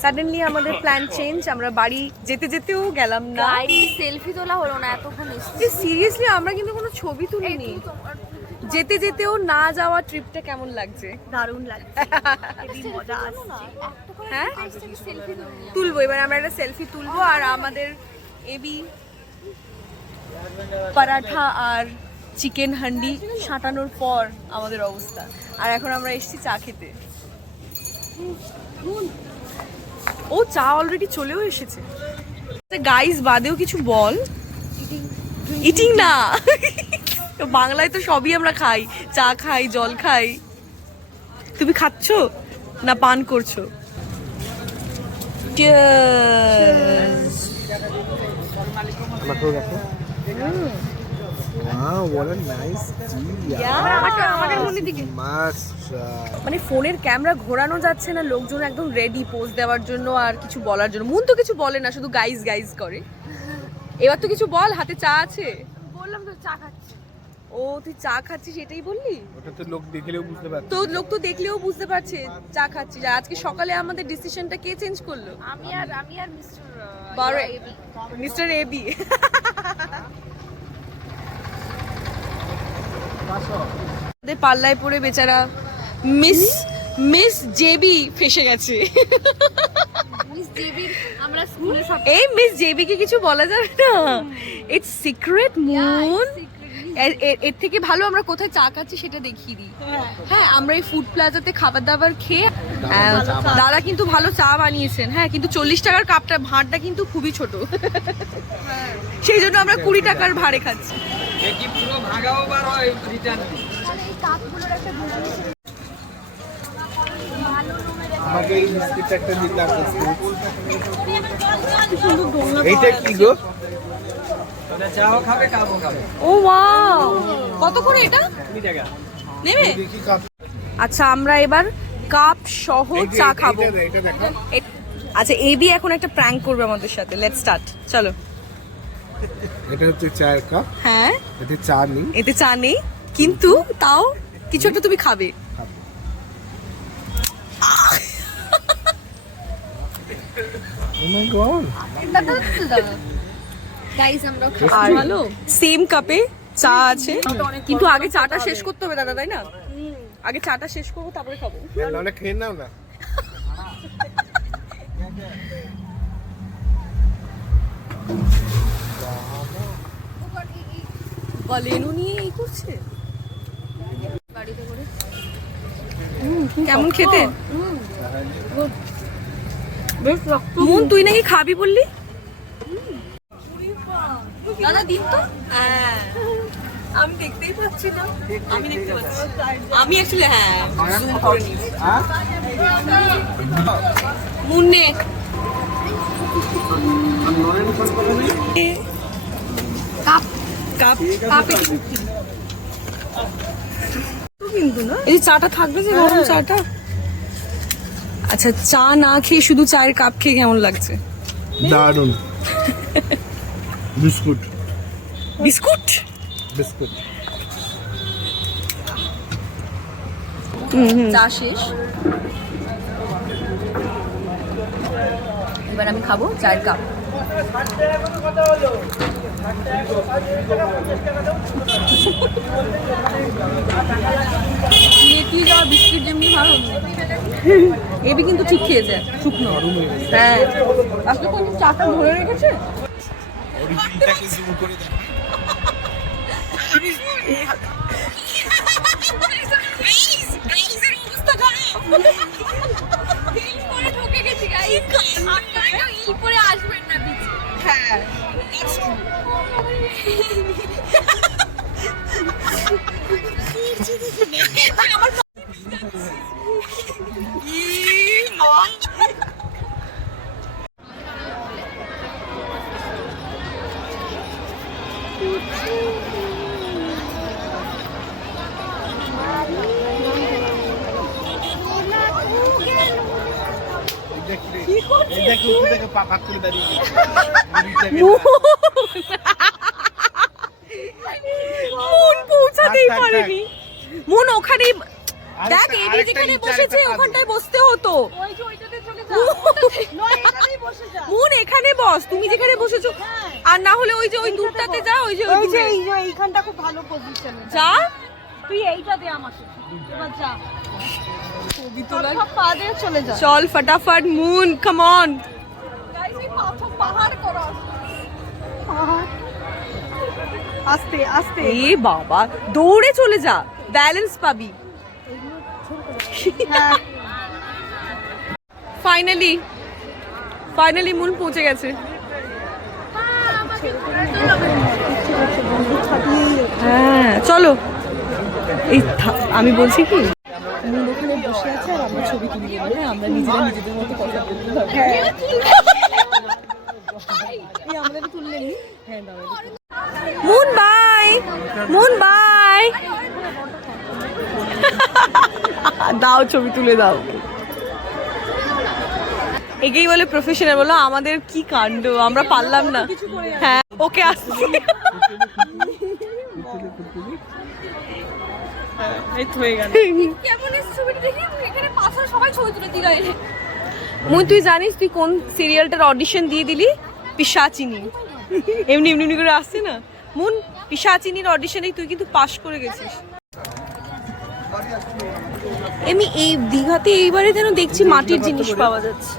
Suddenly আমাদের plan change, আমরা বাড়ি যেতে যেতেও গেলাম না। সেলফি তোলা হলো না এতক্ষণ। সিরিয়াসলি আমরা কিন্তু কোনো ছবি তুলিনি। যেতে যেতেও না যাওয়া ট্রিপটা কেমন লাগছে? দারুণ লাগছে, খুবই মজা আসছে। হ্যাঁ সেলফি তুলবো, এবার আমরা একটা সেলফি তুলবো। আর আমাদের এবি পরাঠা আর চিকেন হান্ডি সাঁটানোর পর আমাদের অবস্থা। আর এখন আমরা এসেছি চা খেতে। ও চা অলরেডি চলেও এসেছে। গাইস বাদেও কিছু বল। ইটিং না, বাংলায় তো সবই আমরা খাই, চা খাই, জল খাই। তুমি খাচ্ছো না পান করছো? মানে ফোনের ক্যামেরা ঘোরানো যাচ্ছে না, লোকজন একদম রেডি পোজ দেওয়ার জন্য আর কিছু বলার জন্য। মুন তো কিছু বলে না, শুধু গাইজ গাইজ করে। এবার তো কিছু বল, হাতে চা আছে। বললাম তো চা খাচ্ছি। ও তুই চা খাচ্ছিস এটাই বললি? ওটা তো লোক দেখলেও বুঝতে পারছে। তো লোক তো দেখলেও বুঝতে পারছে চা খাচ্ছিস। আর আজকে সকালে আমাদের ডিসিশনটা কে চেঞ্জ করলো? আমি আর মিস্টার এবি। পাল্লায় পড়ে বেচারা মিস জেবি ফেসে গেছে। মিস জেবির আমরা স্কুলে সব এই মিস জেবি কে কিছু বলা যাবে না, ইটস সিক্রেট মুন। এর থেকে ভালো আমরা কোথায় চা খাচ্ছি সেটা দেখিয়ে দিই। হ্যাঁ আমরা এই ফুড প্লাজাতে খাবার দাবার খেয়ে, দাদা কিন্তু ভালো চা বানিয়েছেন। হ্যাঁ কিন্তু 40 টাকার কাপটা, ভাঁড়টা কিন্তু খুবই ছোট, সেই জন্য আমরা 20 টাকার ভাড়ে খাচ্ছি। এই কাপগুলোর একটা আমাকে এই বিস্কিটটা একটা দিতে আসছে। এইটা কি গো? ওটা চাও খাবে, কাপও খাবে। ও ওয়াও, কত করে এটা? 20 টাকা নেবে? দেখি কাপ। আচ্ছা আমরা এবার কাপ সহ চা খাবো। এটা দেখো। আচ্ছা এবি এখন একটা প্র্যাঙ্ক করবে আমাদের সাথে। লেটস স্টার্ট, চলো। এটা হচ্ছে চায়ের কাপ। হ্যাঁ এতে চা নেই। এতে চা নেই, কিন্তু তাও কিছু একটা তুমি খাবে। ও মাই গড। গাইস আমরা আর সেম কাপে চা আছে, কিন্তু আগে চাটা শেষ করতে হবে দাদা, তাই না? আগে চাটা শেষ করবো তারপরে খাবো। নাহলে খেয়ে নাও না। বলেনু নিয়ে এই করছে। বাড়িতে করে কেমন খেতে? মুন তুই নাকি খাবি বললি? দাদা দিন তো। হ্যাঁ আমি দেখতেই পাচ্ছি না। আমি দেখতে পাচ্ছি। আমি অ্যাকচুয়ালি জুম করে নিয়েছি। মুন্নে কাপ কাপ কাপে কিন্তু না, এই চাটা থাকবে যে গরম চাটা। আচ্ছা চা না খেয়ে শুধু চায়ের কাপ খেয়ে কেমন লাগছে? দারুণ। Biscuit biscuit biscuit. চা শেষ, এবার আমি খাবো চায়ের কাপ। নেতিয়ে যাওয়া বিস্কিট যেমনি ভালো, এবি কিন্তু ঠিক খেয়েছে শুকনো। হ্যাঁ আসলে তো চাটা ধরে রেখেছে। ওরিজিনটাকে জুম করে দেখো। আসবেন না পিছে। হ্যাঁ মন পৌঁছাতেই পারেনি। মন ওখানেই দেখ, এবি যেখানে বসেছে ওখানটায় বসতে হতো। ওই যে ওইটাতে চলে যাও। বস, তুমি যেখানে বসেছো। আর না হলে ওই যে ওই দূরটাতে যা, ওই যে ওই দূরে। এইখানটা খুব ভালো পজিশনে। যা তুই এইটা দে আমাকে, এবার যা। ছবি তোলা। সব পা দিয়ে চলে যা। চল ফটাফট, মুন কাম অন। গাইস এই পাথর পাহাড় করা। আস্তে আস্তে। এ বাবা, দৌড়ে চলে যা, ব্যালেন্স পাবি। হ্যাঁ ফাইনালি মুন পৌঁছে গেছে। হ্যাঁ চলো। এই আমি বলছি কি, মুন ওখানে বসে আছে আর আমরা ছবি তুলি, হ্যাঁ আমরা নিজেরা নিজেদের মতো কথা বলতে পারবো। এই আমরা তো তুললেন। হ্যাঁ মুন বাই, মুন বাই। দাও ছবি তুলে দাও। একেই বলে প্রফেশনাল। বলো আমাদের কি কাণ্ড, আমরা পারলাম না। হ্যাঁ ওকে আসছি। কেমন এই ছবিটা দেখি এখানে পাথর সবাই ছবি তুলে দিল। মুন তুই জানিস তুই কোন সিরিয়ালটার অডিশন দিয়ে দিলি? পিশাচিনী। এমনি এমনি করে আসছে না মুন, পিশাচিনীর অডিশনে তুই কিন্তু পাশ করে গেছিস। এমনি এই দীঘাতে এইবারে যেন দেখছি মাটির জিনিস পাওয়া যাচ্ছে।